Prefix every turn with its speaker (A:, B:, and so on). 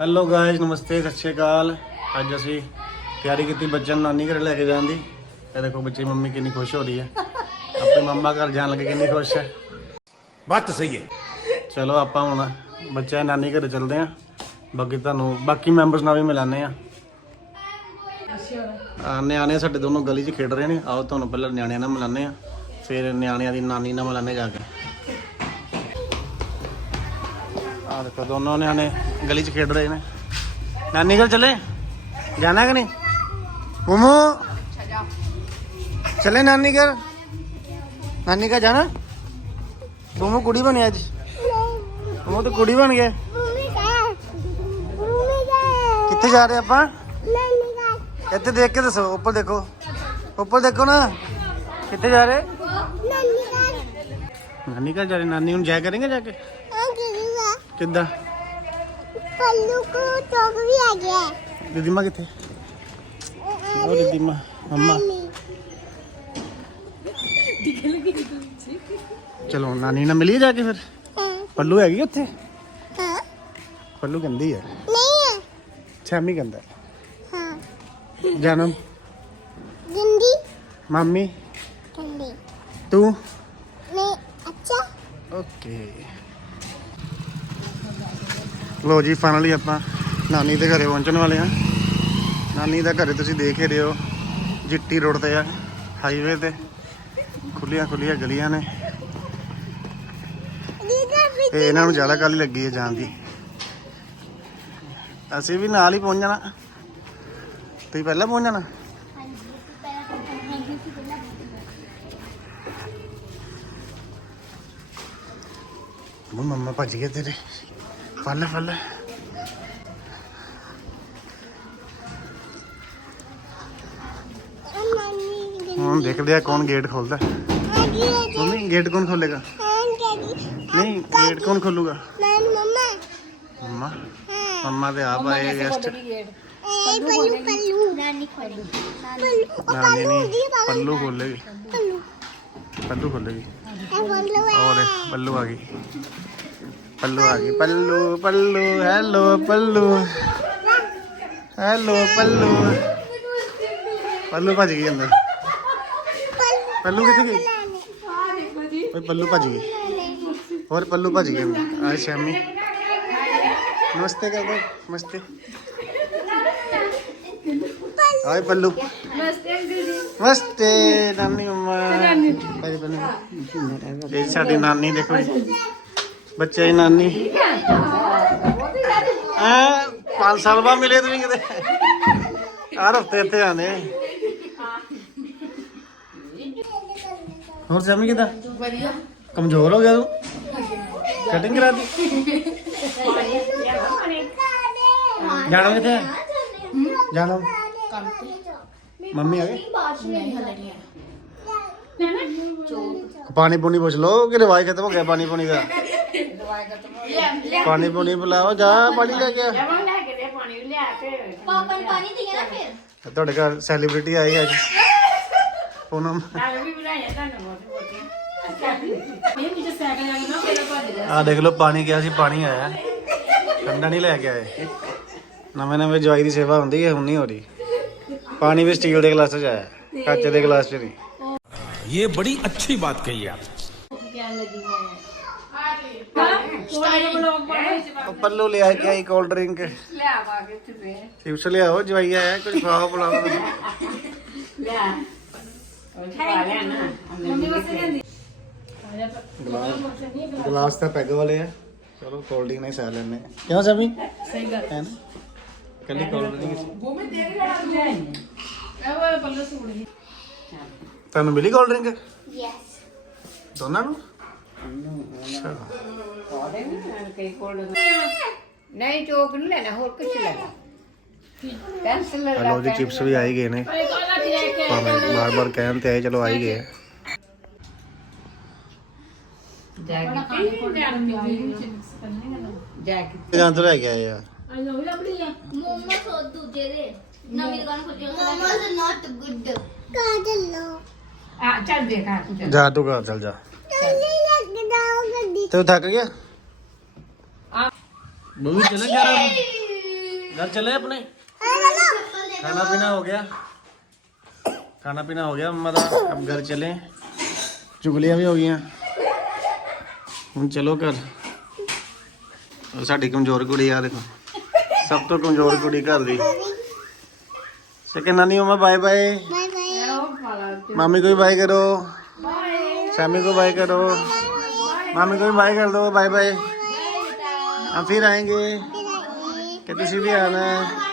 A: Hello guys ਨਮਸਤੇ ਸਤਿ ਸ਼੍ਰੀ ਅਕਾਲ। ਅੱਜ ਅਸੀਂ ਤਿਆਰੀ ਕੀਤੀ ਬੱਚਿਆਂ ਨੂੰ ਨਾਨੀ ਘਰੇ ਲੈ ਕੇ ਜਾਣ ਦੀ। ਇਹ ਦੇਖੋ ਬੱਚੇ ਮੰਮੀ ਕਿੰਨੀ ਖੁਸ਼ ਹੋ ਰਹੀ ਹੈ। ਆਪਣੇ ਮਾਮਾ ਘਰ ਜਾਣ ਲੱਗੇ ਕਿੰਨੀ ਖੁਸ਼ ਹੈ।
B: ਬਾਤ ਸਹੀ ਹੈ।
A: ਚਲੋ ਆਪਾਂ ਹੁਣ ਬੱਚਿਆਂ ਨਾਨੀ ਘਰੇ ਚਲਦੇ ਆਂ ਬਾਕੀ ਤੁਹਾਨੂੰ ਬਾਕੀ ਮੈਂਬਰਸ ਨਾਲ ਵੀ ਮਿਲਾਨੇ ਆ ਨਿਆਣੇ ਸਾਡੇ ਦੋਨੋਂ ਗਲੀ 'ਚ ਖੇਡ ਰਹੇ ਨੇ। ਆਓ ਤੁਹਾਨੂੰ ਪਹਿਲਾਂ ਨਿਆਣਿਆਂ ਨਾਲ ਮਿਲਾਨੇ ਆ ਫਿਰ ਨਿਆਣਿਆਂ ਦੀ ਨਾਨੀ ਨਾਲ ਮਿਲਾਨੇ ਜਾ ਕੇ। ਆ ਦੇਖੋ ਦੋਨੋਂ ਨਿਆਣੇ ਗਲੀ 'ਚ ਖੇਡ ਰਹੇ ਨੇ। ਨਾਨੀ ਘਰ ਚਲੇ? ਜਾਣਾ ਕਿ ਨਹੀਂ? ਮਮੂ ਚਲੇ ਨਾਨੀ ਘਰ ਨਾਨੀ ਘਰ ਜਾਣਾ? ਮਮੂ ਕੁੜੀ ਬਣੀ ਅੱਜ। ਮਮੂ ਤਾਂ ਕੁੜੀ ਬਣ ਗਏ। ਕਿੱਥੇ ਜਾ ਰਹੇ ਆਪਾਂ? ਇੱਥੇ ਦੇਖ ਕੇ ਦੱਸੋ ਉੱਪਰ ਦੇਖੋ। ਉੱਪਰ ਦੇਖੋ ਨਾ। ਕਿੱਥੇ ਜਾ ਰਹੇ? ਨਾਨੀ ਘਰ ਜਾ ਰਹੇ ਨਾਨੀ ਹੁਣ ਜਾਇਆ ਕਰਾਂਗੇ ਜਾ ਕੇ? ਕਿੱਦਾਂ?
C: ਪੱਲੂ ਕੋ ਟੋਕ ਵੀ ਆ। ਗਿਆ
A: ਦੀਦੀ ਮਾਂ ਕਿੱਥੇ? ਉਹ ਦੀਦੀ ਮਾਂ ਮੰਮਾ। ਚਲੋ ਨਾਨੀ ਨਾਲ ਮਿਲੀਏ ਜਾ ਕੇ ਫਿਰ? ਪੱਲੂ ਹੈਗੀ ਉੱਥੇ?
C: ਹਾਂ।
A: ਪੱਲੂ ਗੰਦੀ ਹੈ
C: ਨਹੀਂ ਹੈ
A: ਛਾਮੀ ਗੰਦਾ
C: ਹਾਂ।
A: ਜਨਮ?
C: ਜਿੰਦੀ?
A: ਮਾਮੀ?
C: ਠੰਡੀ
A: ਤੂੰ?
C: ਨਹੀਂ ਅੱਛਾ।
A: ਓਕੇ। ਲੋ ਜੀ ਫਾਈਨਲੀ ਆਪਾਂ ਨਾਨੀ ਦੇ ਘਰੇ ਪਹੁੰਚਣ ਵਾਲੇ ਹਾਂ। ਨਾਨੀ ਦਾ ਘਰੇ ਤੁਸੀਂ ਦੇਖ ਹੀ ਰਹੇ ਹੋ, ਜਿੱਟੀ ਰੋਡ ਤੇ ਆ ਹਾਈਵੇ ਤੇ। ਖੁੱਲੀਆਂ ਖੁੱਲੀਆਂ ਗਲੀਆਂ ਨੇ।
C: ਦੀਦਾ
A: ਤੇ ਇਹਨਾਂ ਨੂੰ ਜ਼ਿਆਦਾ ਕਾਲੀ ਲੱਗੀ ਹੈ ਜਾਣ ਦੀ। ਅਸੀਂ ਵੀ ਨਾਲ ਹੀ ਪਹੁੰਚ ਜਾਣਾ। ਤੁਸੀਂ ਪਹਿਲਾਂ ਪਹੁੰਚ ਜਾਣਾ? ਮੰਮਾ ਭੱਜ ਗਏ ਤੇਰੇ। ਫੱਲ ਫੱਲ।
C: ਨਾਨੀ
A: ਹੁਣ ਦੇਖਦੇ ਆ ਕੌਣ ਗੇਟ ਖੋਲਦਾ। ਮੰਮੀ ਗੇਟ ਕੌਣ ਖੋਲੇਗਾ? ਨਹੀਂ ਗੇਟ ਕੌਣ ਖੋਲੂਗਾ?
C: ਮਮਾ।
A: ਮੰਮਾ ਮੰਮਾ ਤੇ ਆਪ ਆਏ ਗੈਸਟ
C: ਪੱਲੂ ਪੱਲੂ ਨਾਨੀ ਪੱਲੂ
A: ਨਾਨੀ
C: ਪੱਲੂ ਦੀ
A: ਖੋਲੇਗੀ।
C: ਪੱਲੂ।
A: ਖੋਲੇਗੀ।
C: ਇਹ ਪੱਲੂ ਹੈ।
A: और पल्लू आ गई। पल्लू पल्लू हेलो पल्लू। हेलो पल्लू। पल्लू भज गई अंदर। पल्लू कितने गई ओए पल्लू भज गई। और पल्लू भज गई अंदर। अच्छा, आज शामी नमस्ते कर दो नमस्ते। आए पल्लू। नमस्ते नानी मम्मा। अच्छा, नानी देखो। ਬੱਚੇ ਦੀ ਨਾਨੀ। ਆ 5 ਸਾਲ ਬਾਅਦ ਮਿਲੇ ਤੁਸੀਂ ਕਿਤੇ? ਹਰ ਹਫ਼ਤੇ ਇੱਥੇ ਆਨੇ ਹੋਰ ਸਮਝ ਕਿਦਾ?
D: ਵਧੀਆ।
A: ਕਮਜ਼ੋਰ ਹੋ ਗਿਆ ਤੂੰ? ਕਟਿੰਗ ਕਰਾ ਦੀ ਜਾਣਾ ਕਿੱਥੇ? ਜਾਣਾ। ਮੰਮੀ ਆ ਗਈ
D: ਨਹੀਂ ਹਲੇ ਨਹੀਂ
A: ਪਾਣੀ ਪੂਣੀ ਪੁੱਛ ਲੋ ਕਿ ਰਿਵਾਜ ਖਤਮ ਹੋ ਗਿਆ ਪਾਣੀ ਪੂਣੀ ਦਾ? ਪਾਣੀ ਪੂਣੀ ਪਿਲਾਓ ਜਾ ਪਾਣੀ ਲੈ ਕੇ ਆ
C: ਪਾਪਾ ਨੇ ਪਾਣੀ ਦਿਆ ਨਾ ਫਿਰ
A: ਤੁਹਾਡੇ ਘਰ ਸੈਲੀਬ੍ਰਿਟੀ ਆਈ ਅੱਜ ਪੂਨਮ ਆ ਦੇਖ ਲਓ ਪਾਣੀ ਗਿਆ ਸੀ ਪਾਣੀ ਆਇਆ ਠੰਡਾ ਨਹੀਂ ਲੈ ਕੇ ਆਏ ਨਵੇਂ ਨਵੇਂ ਜਵਾਈ ਦੀ ਸੇਵਾ ਹੁੰਦੀ ਹੈ ਹੁਣ ਨਹੀਂ ਹੋ ਰਹੀ ਪਾਣੀ ਵੀ ਸਟੀਲ ਦੇ ਗਲਾਸ 'ਚ ਆਇਆ ਕੱਚ ਦੇ ਗਲਾਸ 'ਚ ਨਹੀਂ
B: ये बड़ी अच्छी बात कही
A: ਉਹ ਪੱਲੂ ਲਿਆ ਕੇ ਆਈ ਕੋਲਡ ਡਰਿੰਕ ਚਿਪਸ ਲਿਆਓ ਜਵਾਈ ਆਇਆ ਕੁਝ ਖਾਓ ਪਿਲਾਓ ਗਲਾਸ ਗਲਾਸ। ਤਾਂ ਪੈਗ ਵਾਲੇ ਆ। ਚਲੋ ਕੋਲਡ ਡਰਿੰਕ ਨਹੀਂ ਸਹਿ ਲੈਣੇ ਕਿਉਂ ਸਭੀ
D: ਸਹੀ ਗੱਲ।
A: ਹੈ ਨਾ? ਕੱਲੀ ਕੋਲਡ ਡਰਿੰਕ ਤੁਹਾਨੂੰ ਮਿਲੀ ਕੋਲਡ ਡਰਿੰਕ
C: ਯੈਸ
A: ਦੋਨਾਂ ਨੂੰ?
E: ਨਹੀਂ ਚੋਕ ਨਹੀਂ ਲੈਣਾ ਹੋਰ ਕੁਝ ਲੈਣਾ। ਪੈਨਸਲ ਲੈ
A: ਹਲੋ ਜੀ ਚਿਪਸ ਵੀ ਆਈ ਗਏ ਨੇ। ਭਾਵੇਂ ਬਾਰ ਬਾਰ ਕਹਿਣ ਤੇ ਆਏ ਚਲੋ ਆਈ ਗਏ ਆ।
E: ਜੈਕਟ
A: ਜਾਂ ਤੋਂ ਲੈ ਕੇ ਆਏ ਆ।
C: ਮੋਮੋਸ ਉਹ ਦੂਜੇ ਦੇ। ਨਵੀਂ ਦੁਕਾਨ ਖੁੱਲੀ ਮੋਮੋਸ ਨਾਟ ਗੁੱਡ ਕਾ ਚੱਲੋ
E: ਆ ਚੱਲ ਦੇਖ ਆ ਤੂੰ ਚੱਲ।
A: ਜਾ ਤੂੰ ਘਰ ਚੱਲ ਜਾ। ਤੇ ਥੱਕ ਗਿਆ? मम्मी चले घर घर चले अपने? खाना पीना हो गया। खाना पीना हो गया मम्मा अब घर चले। चुगलिया भी हो गई हम चलो घर। साड़ी कमज़ोर कुड़ी आ देखो। सब तो कमज़ोर कुड़ी घर दी। सके नानी मम्मा
C: बाय बाय।
A: मामी को भी बाय करो। शामी को बाय करो। मामी को भी बाय कर दो बाय बाय। हम फिर आएंगे कि तुझे भी आना है